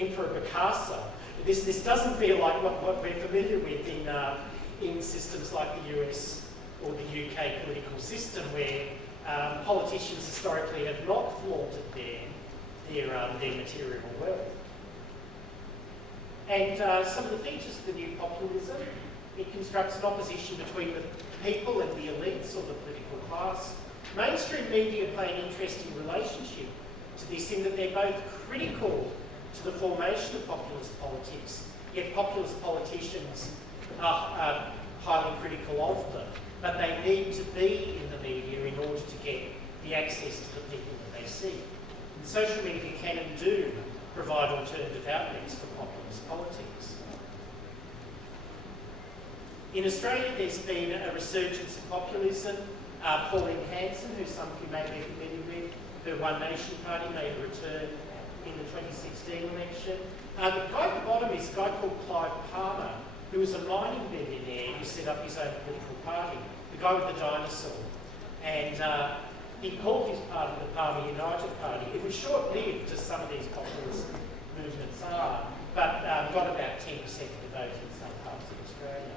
Emperor Bokassa. This doesn't feel like what we're familiar with in systems like the US or the UK political system, where politicians historically have not flaunted their material wealth. And some of the features of the new populism: it constructs an opposition between the people and the elites or the political class. Mainstream media play an interesting relationship to this in that they're both critical to the formation of populist politics, yet populist politicians are highly critical of them. But they need to be in the media in order to get the access to the people that they seek. And social media can and do provide alternative outlets for populist politics. In Australia, there's been a resurgence of populism. Pauline Hanson, who some of you may be familiar with, her One Nation party made a return in the 2016 election. The guy at the bottom is a guy called Clive Palmer, who was a mining millionaire who set up his own political party, the guy with the dinosaur. And he called his party the Palmer United Party. It was short-lived, as some of these populist movements are, but got about 10% of the vote in some parts of Australia.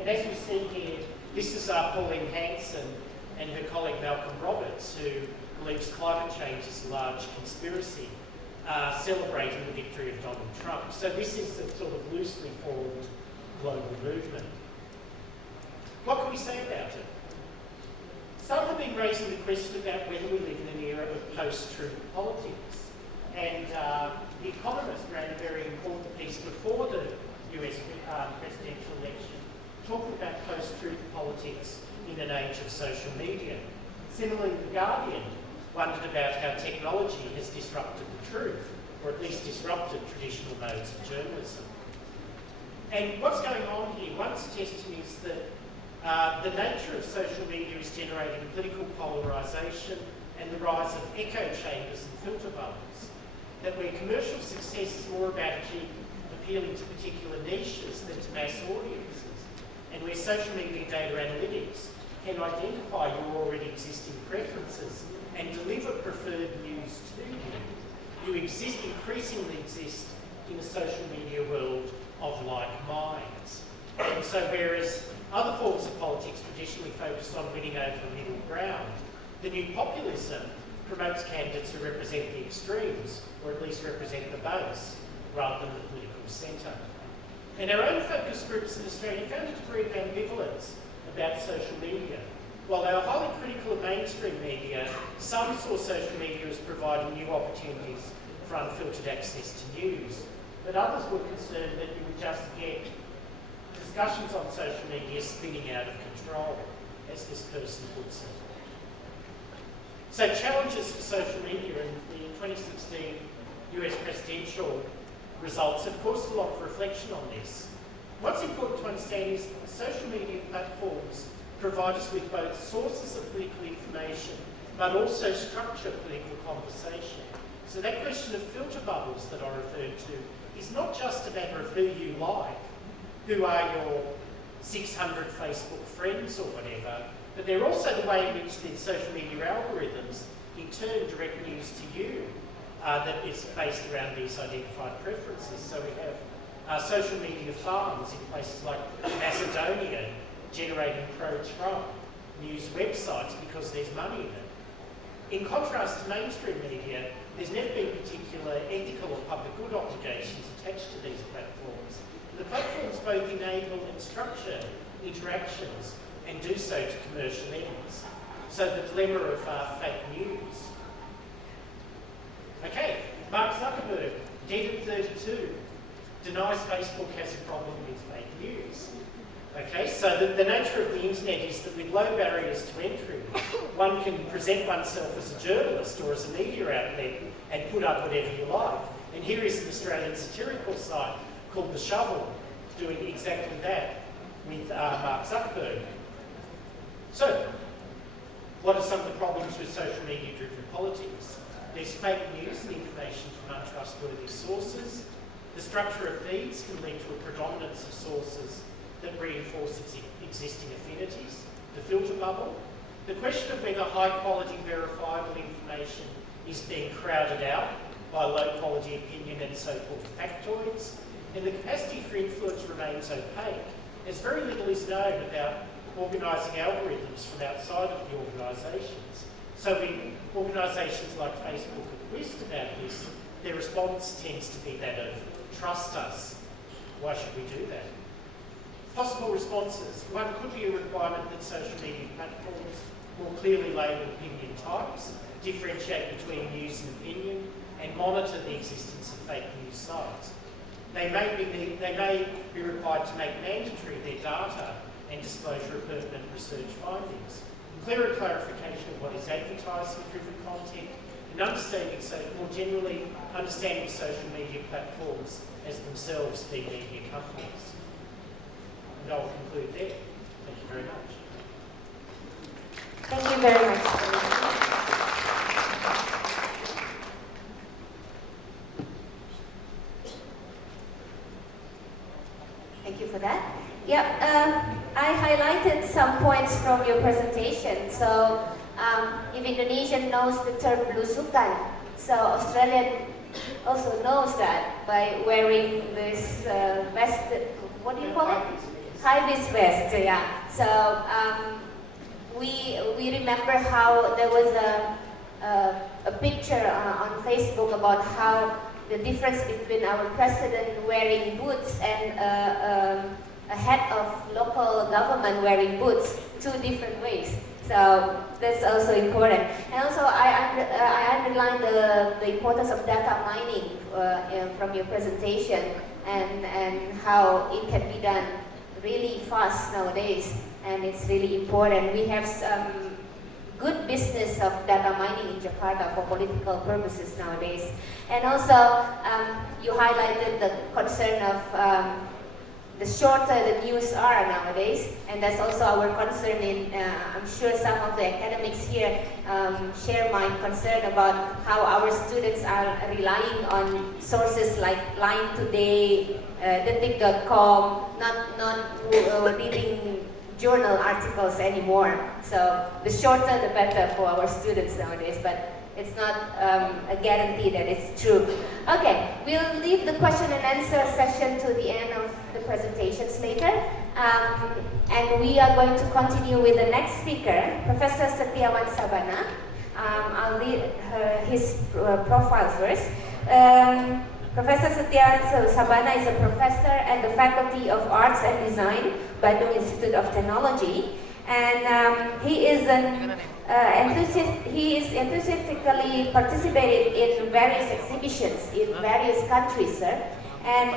And as we see here, this is Pauline Hanson and her colleague Malcolm Roberts, who believes climate change is a large conspiracy, celebrating the victory of Donald Trump. So this is a sort of loosely formed global movement. What can we say about it? Some have been raising the question about whether we live in an era of post-truth politics. And The Economist ran a very important piece before the US presidential election, talking about post-truth politics in an age of social media. Similarly, The Guardian wondered about how technology has disrupted the truth, or at least disrupted traditional modes of journalism. And what's going on here? One suggestion is that the nature of social media is generating political polarisation and the rise of echo chambers and filter bubbles. That where commercial success is more about appealing to particular niches than to mass audiences, and where social media data analytics can identify your already existing preferences and deliver preferred news to you, you increasingly exist in a social media world of like minds. And so whereas other forms of politics traditionally focused on winning over the middle ground, the new populism promotes candidates who represent the extremes, or at least represent the base, rather than the political centre. And our own focus groups in Australia found a degree of ambivalence about social media. While they were highly critical of mainstream media, some saw social media as providing new opportunities for unfiltered access to news. But others were concerned that you would just get discussions on social media spinning out of control, as this person puts it. So challenges for social media in the 2016 US presidential results have caused a lot of reflection on this. What's important to understand is that social media platforms provide us with both sources of political information, but also structure political conversation. So that question of filter bubbles that I referred to is not just a matter of who you like, who are your 600 Facebook friends or whatever, but they're also the way in which the social media algorithms in turn direct news to you that is based around these identified preferences. So we have social media farms in places like Macedonia generating pro-Trump news websites because there's money in it. In contrast to mainstream media, there's never been particular ethical or public good obligations attached to these platforms. The platforms both enable and structure interactions and do so to commercial ends. So the dilemma of fake news. Okay, Mark Zuckerberg, dead at 32, denies Facebook has a problem with fake news. Okay, so the nature of the internet is that with low barriers to entry, one can present oneself as a journalist or as a media outlet and put up whatever you like. And here is an Australian satirical site called The Shovel doing exactly that with Mark Zuckerberg. So, what are some of the problems with social media-driven politics? There's fake news and information from untrustworthy sources. The structure of feeds can lead to a predominance of sources that reinforce existing affinities. The filter bubble. The question of whether high-quality verifiable information is being crowded out by low-quality opinion and so-called factoids, and the capacity for influence remains opaque, as very little is known about organising algorithms from outside of the organisations. So when organisations like Facebook are quizzed about this, their response tends to be that of, trust us. Why should we do that? Possible responses. One could be a requirement that social media platforms more clearly label opinion types, differentiate between news and opinion, and monitor the existence of fake news sites. They may be required to make mandatory their data and disclosure of pertinent research findings. Clearer clarification of what is advertising-driven content, and more generally, understanding social media platforms as themselves being media companies. And I will conclude there. Thank you very much. Thank you very much. Thank you for that. Yeah, I highlighted some points from your presentation. So, if Indonesian knows the term blusukan, so Australian also knows that by wearing this vest. What do you call it? High-vis vest. Yeah. So we remember how there was a picture on Facebook about how the difference between our president wearing boots and a head of local government wearing boots, two different ways. So that's also important. And also I underlined the importance of data mining from your presentation and how it can be done really fast nowadays, and it's really important. We have some good business of data mining in Jakarta for political purposes nowadays. And also, you highlighted the concern of the shorter the news are nowadays, and that's also our concern in, I'm sure some of the academics here share my concern about how our students are relying on sources like Line Today, Detik.com, not reading journal articles anymore. So the shorter the better for our students nowadays, but it's not a guarantee that it's true. Okay, we'll leave the question and answer session to the end of the presentations later. And we are going to continue with the next speaker, Professor Setiawan Sabana. I'll read his profile first. Professor Setiawan Sabana is a professor at the Faculty of Arts and Design, Bandung Institute of Technology. And he is enthusiastically participated in various exhibitions in various countries, sir. And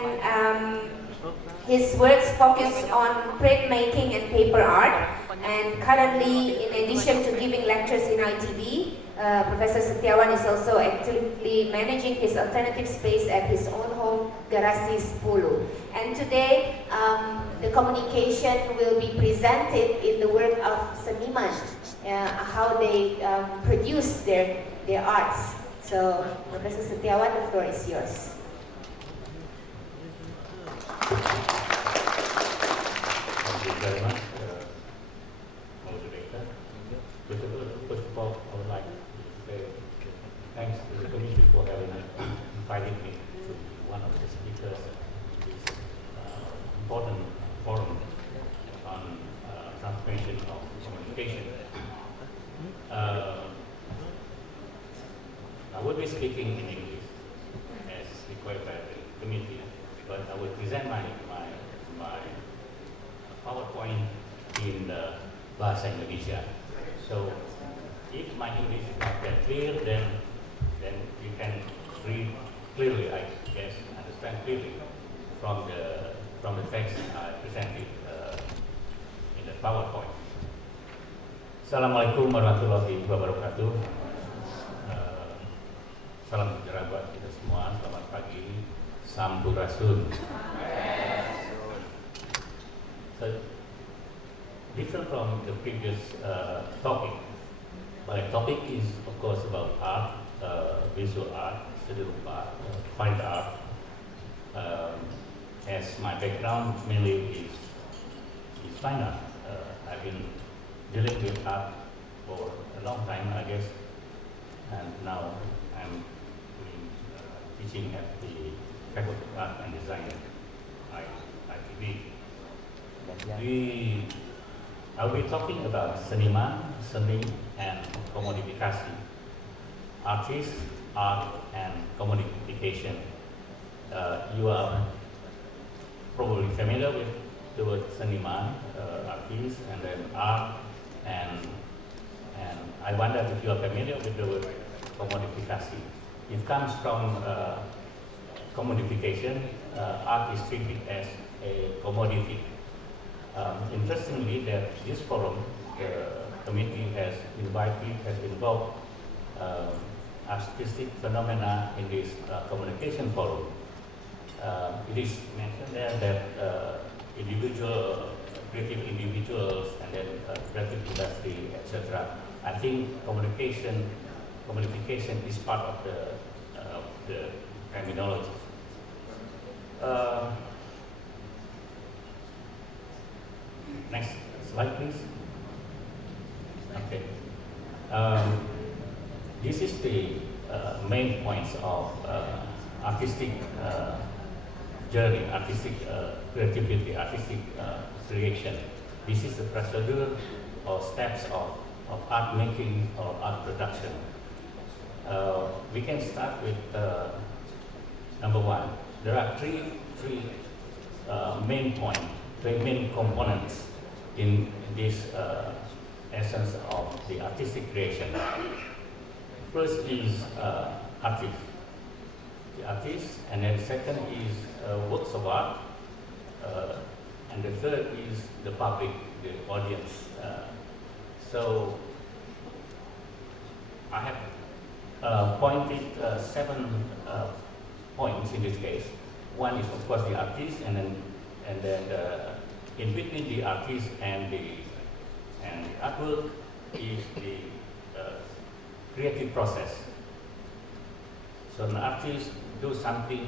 his works focus on printmaking and paper art. And currently, in addition to giving lectures in ITB, Professor Setiawan is also actively managing his alternative space at his own home, Garasi 10. And today, the communication will be presented in the work of seniman, how they produce their arts. So, Professor Setiawan, the floor is yours. Thank you very much, moderator. First of all, I would like to say thanks to the committee for having invited me to be one of the speakers in this important forum on transformation of communication. I will be speaking in English as required by the committee, but I will present my PowerPoint in Bahasa Indonesia. So if my English is not that clear, then you can read clearly, I guess, understand clearly from the text I presented in the PowerPoint. Assalamualaikum warahmatullahi wabarakatuh. Salam sejahtera buat kita semua. Selamat pagi. Sampurasun. So, different from the previous topic. My topic is, of course, about art, visual art, study art, fine art. As my background mainly is fine art. I've been dealing with art for a long time, I guess, and now I'm doing teaching at the Faculty of Art and Design at ITB. I'll be talking about seniman, seni, and komodifikasi. Artist, art, and commodification. You are probably familiar with the word seniman, artist, and then art, and I wonder if you are familiar with the word commodifikasi. It comes from commodification. Art is treated as a commodity. Interestingly, that this forum, the committee has involved artistic phenomena in this communication forum. It is mentioned there that creative individuals, and then creative industry, etc. I think communication is part of the terminology. Next slide, please. Okay. This is the main points of artistic journey, artistic creativity, artistic creation. This is the procedure or steps of art making or art production. We can start with number one. There are three main points, three main components in this essence of the artistic creation. First is artist, the artist, and then second is works of art, and the third is the public, the audience. So I have pointed 7 points in this case. One is of course the artist, and then in between the artist and the artwork is the creative process. So an artist do something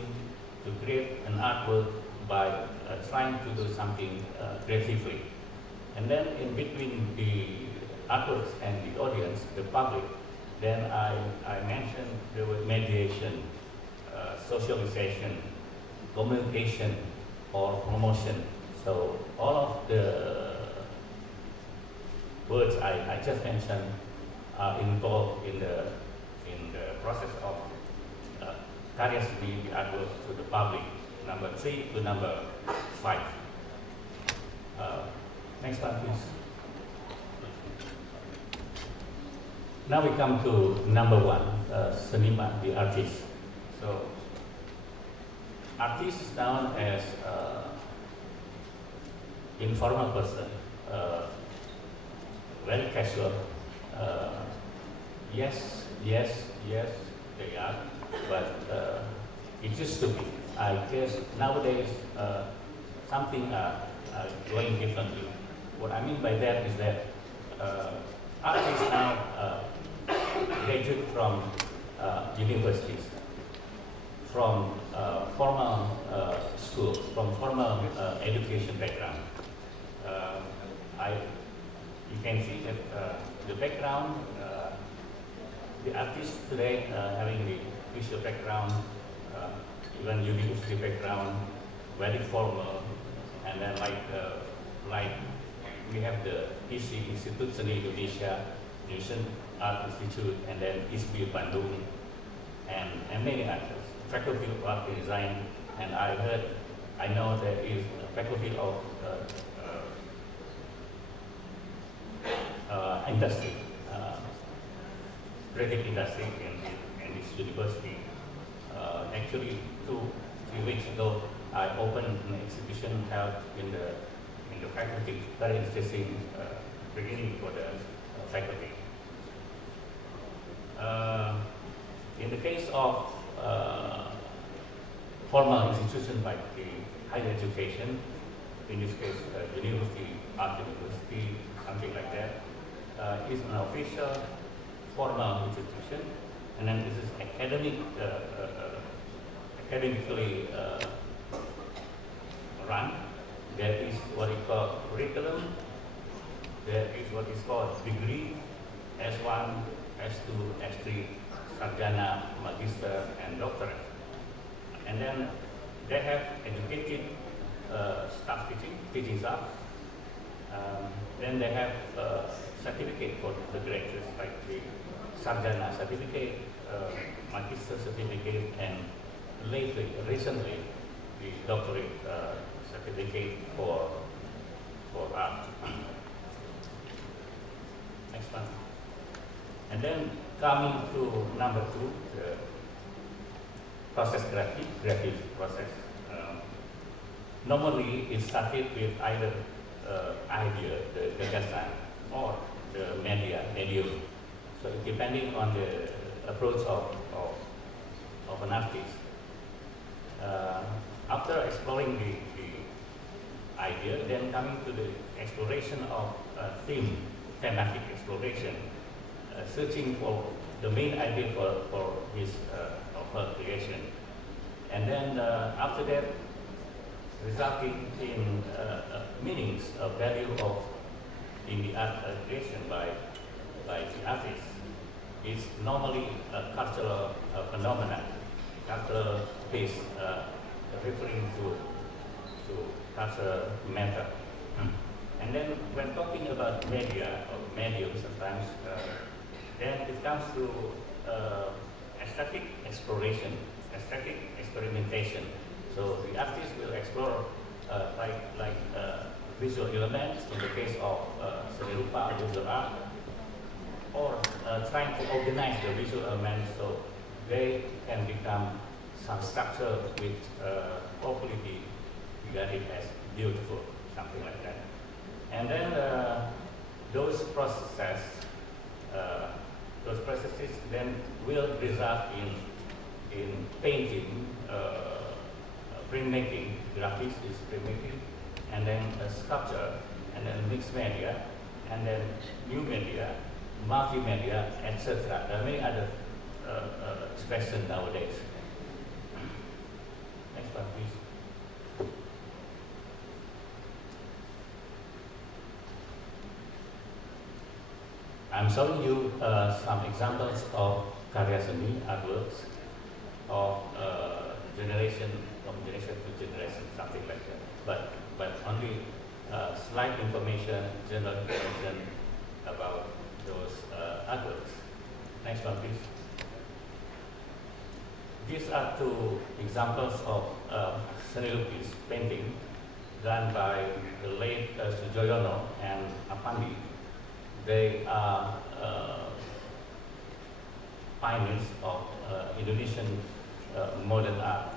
to create an artwork by trying to do something creatively, and then in between the artworks and the audience, the public, then I mentioned the word mediation, socialization, communication, or promotion. So all of the words I just mentioned are involved in the process of carries the artwork to the public. Number 3 to number 5. Next one, please. Now we come to number 1, seniman, the artist. So artist is known as informal person, very casual. Yes, they are, but it used to be. I guess nowadays something are going differently. What I mean by that is that artists now graduate from universities, from formal schools, from formal education background. You can see that the background, the artists today having the visual background, even university background, very formal, and then like we have the ISI, Institut Seni Indonesia, Indonesian Art Institute, and then ISB Bandung, and many others, Faculty of Art and Design, and I know there is a Faculty of industry, creative industry in this university. Actually, 2-3 weeks ago, I opened an exhibition held in the faculty, very interesting beginning for the faculty. In the case of formal institution like the higher education, in this case university, art university, something like that, is an official formal institution, and then this is academically run. There is what we call curriculum, there is what is called degree, S1, S2, S3, Sarjana, Magister, and Doctorate. then they have educated staff teaching staff. Then they have certificate for the graduates, like the Sarjana certificate, Magister certificate, and recently, the doctorate certificate for art. Next one. And then coming to number 2, the process graphic process. Normally, it started with either idea, the gagasan, or the medium. So depending on the approach of an artist. After exploring the idea, then coming to the exploration of thematic exploration, searching for the main idea for his or her creation. And then after that, resulting in meanings of value in the art creation by the artist is normally a cultural phenomenon, cultural based, referring to cultural matter. And then when talking about media or medium sometimes, then it comes to aesthetic exploration, aesthetic experimentation. So the artist will explore like visual elements in the case of seni rupa, visual art, or trying to organize the visual elements so they can become some structure which hopefully be regarded as beautiful, something like that. And then those processes then will result in painting, printmaking, graphics is printmaking, and then sculpture, and then mixed media, and then new media, multimedia, etc. There are many other expressions nowadays. Next one, please. I'm showing you some examples of karya seni artworks of generation to generation, something like that. But only slight information, general information about those artworks. Next one, please. These are 2 examples of seni lukis painting done by the late Sujoyono and Apandi. They are pioneers of Indonesian modern art,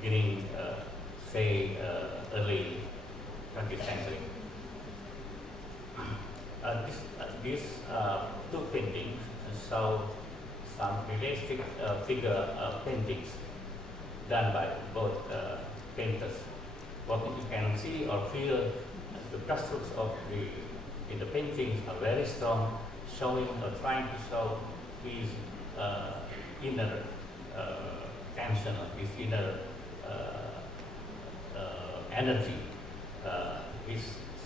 beginning, say, early 20th century. These 2 paintings show some realistic figure paintings done by both painters. What you can see or feel, the brushstrokes in the paintings are very strong, showing or trying to show his inner tension, his inner energy is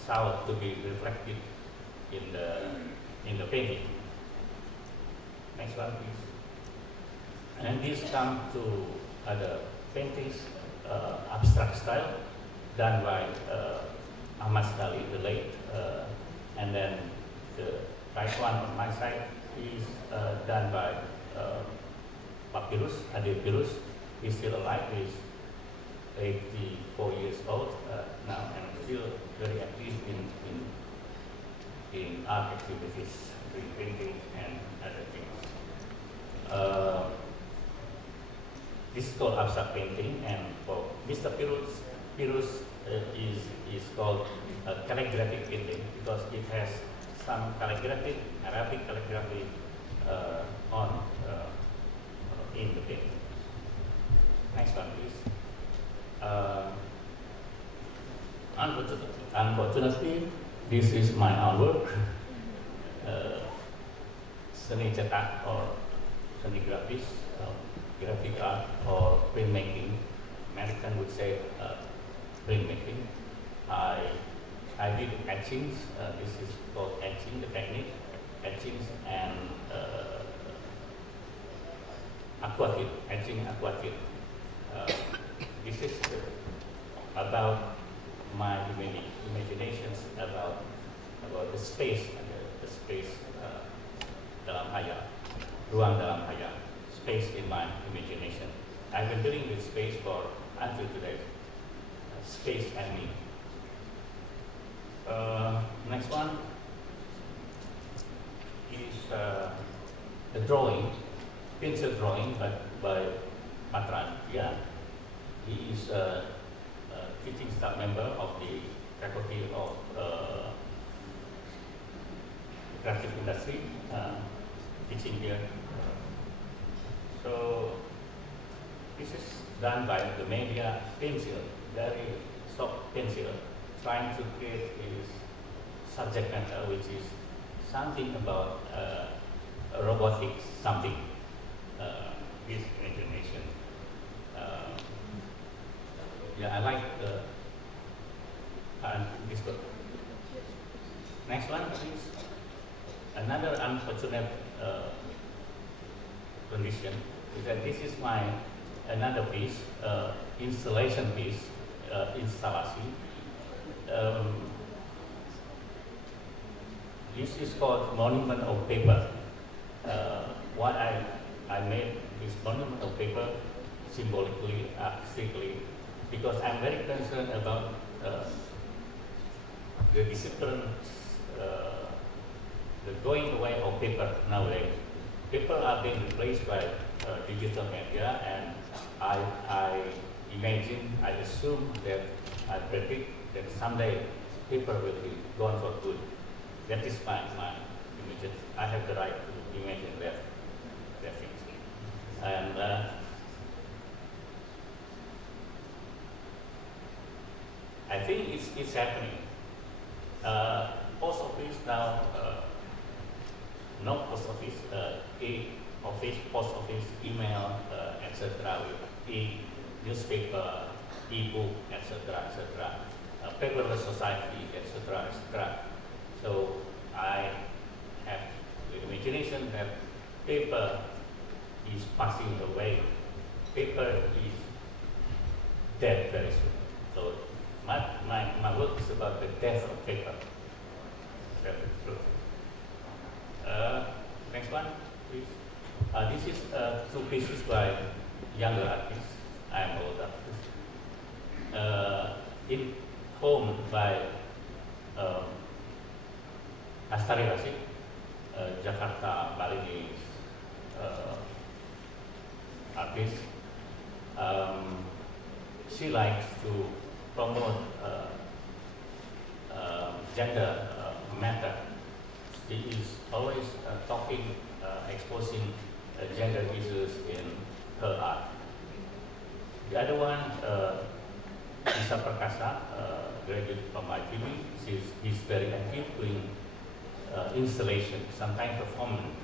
sought to be reflected in the painting. Next one, please. And these come to other paintings, abstract style, done by Ahmad Sekali, the late, and then the right one on my side is done by Papyrus, Ade Pirus. He's still alive. He's 84 years old now and still very active in art activities, doing painting and other things. This is called abstract painting, and for Mr. Pirus is called calligraphic painting because it has some calligraphic, Arabic calligraphy in the painting. Next one, please. Unfortunately, this is my artwork, seni cetak or seni grafis, graphic art or printmaking. American would say printmaking. I did etchings. This is called etching, the technique, etchings and aquatic, etching aquatic. Uh, this is about my imaginations about the space, the space dalam hayal, ruang dalam hayal, space in my imagination. I've been dealing with space for until today. Space and me. Next one is the drawing, pencil drawing by Matran. Yeah, he is a teaching staff member of the Faculty of Creative Industry, teaching here. So this is done by the media pencil, very soft pencil, trying to create his subject matter, which is something about robotics, something, his imagination. Yeah, I like this book. Next one, please. Another unfortunate condition is that this is my another piece, installation piece, instalasi. This is called Monument of Paper. Why I made this monument of paper symbolically, artistically, because I'm very concerned about the disappearance, the going away of paper nowadays. Paper are being replaced by digital media, and I imagine, I assume that, I predict that someday paper will be gone for good. That is my image. I have the right to imagine that things. And I think it's happening. Post office now, no post office, e-office, post office, email, etc. E-newspaper, e-book, etc., etc. Paperless society, etc., etc. So I have the imagination that paper is passing away. Paper is dead very soon. So my work is about the death of paper. That is true. Next one, please. This is two pieces by younger artists. I am old artist. In home by Astari Rasik, Jakarta, Balinese artist. She likes to promote gender matter. She is always talking, exposing gender issues in her art. The other one, Isa Perkasa, graduate from ITB. He's very active doing installation, sometimes performance.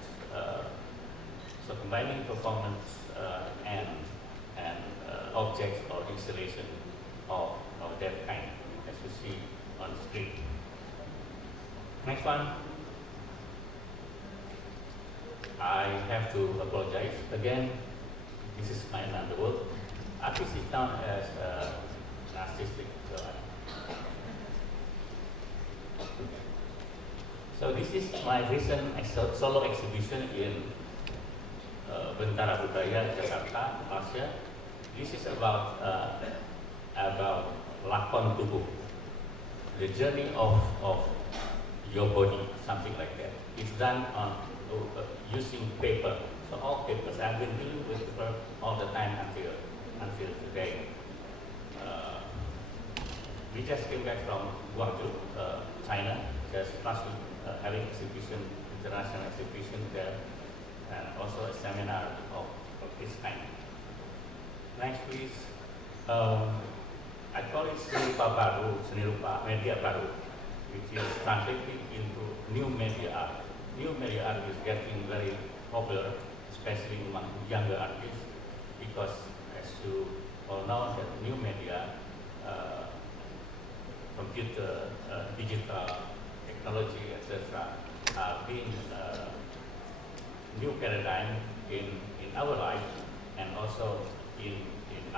So combining performance and objects or installation of that kind, as you see on the screen. Next one. I have to apologize again. This is my another work. Artist is known as artistic. So this is my recent solo exhibition in Bentara Budaya, Jakarta, Malaysia. This is about lakon tubuh, the journey of your body, something like that. It's done on using paper. So all papers. I've been dealing with paper all the time until today. We just came back from Guangzhou, China, just last week, having exhibition, international exhibition there, and also a seminar of this kind. Next, please. I call it seni rupa baru, seni rupa media baru, which is translated into new media art. New media art is getting very popular, especially among younger artists, because as you all know, that new media, computer, digital, technology, etc., are being new paradigm in our life and also in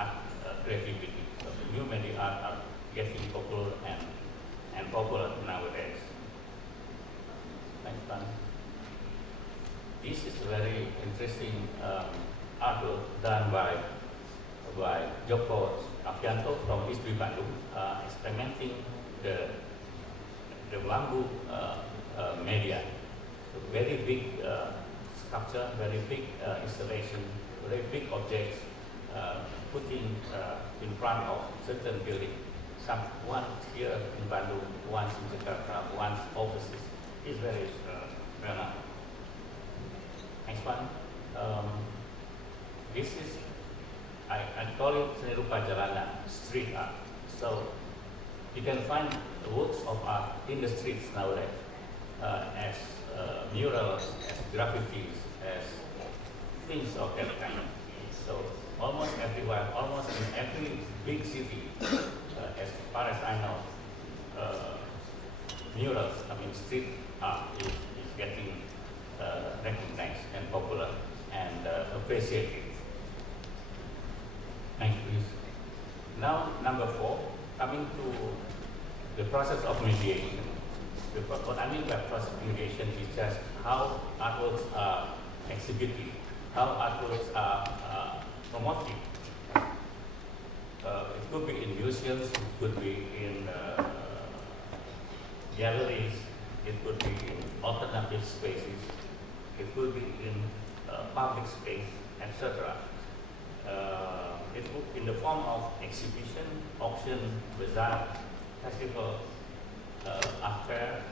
art creativity. So new media art are getting popular and popular nowadays. Next one. This is very interesting artwork done by Joko Avianto from East Bandung, experimenting the bamboo media. So very big sculpture, very big installation, very big objects putting in front of certain building. One here in Bandung, one in Jakarta, one overseas. It's very well known. Next one. This is, I call it seni rupa jalanan, street art. So you can find works of art in the streets nowadays as murals, as graffitis, as things of that kind. So almost everywhere, almost in every big city, as far as I know, murals, street art is getting recognized and popular and appreciated. Next, please. Now, number 4, coming to the process of mediation. What I mean by process of mediation is just how artworks are exhibited, how artworks are promoted. It could be in museums, it could be in galleries, it could be in alternative spaces, it could be in public space, etc. It would in the form of exhibition, auction, bazaar, festival, art fair,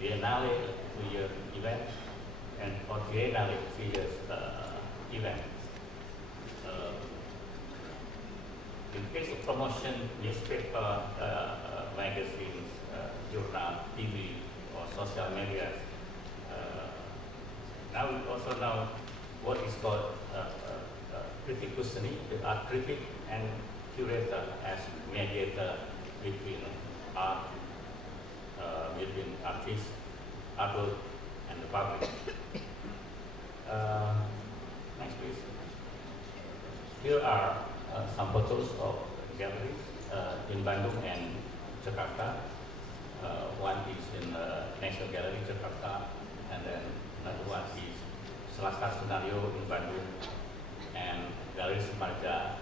biennale, 2-year event, and or triennale, 3 years event. In case of promotion, newspaper, magazines, journal, TV, or social media. Now we also know what is called criticus seni, the art critic and curator as mediator between art, between artists, artwork, and the public. Next, please. Here are some photos of galleries in Bandung and Jakarta. One is in National Gallery Jakarta, and then another one is Selasa Scenario in Bandung, and Galeri Sumarja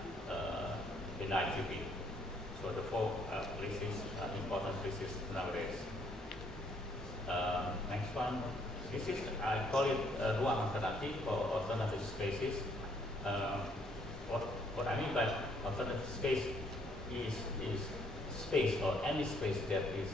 in IGP. So the 4 places, important places nowadays. Next one. This is, I call it ruang alternatif or alternative spaces. What I mean by alternative space is space or any space that is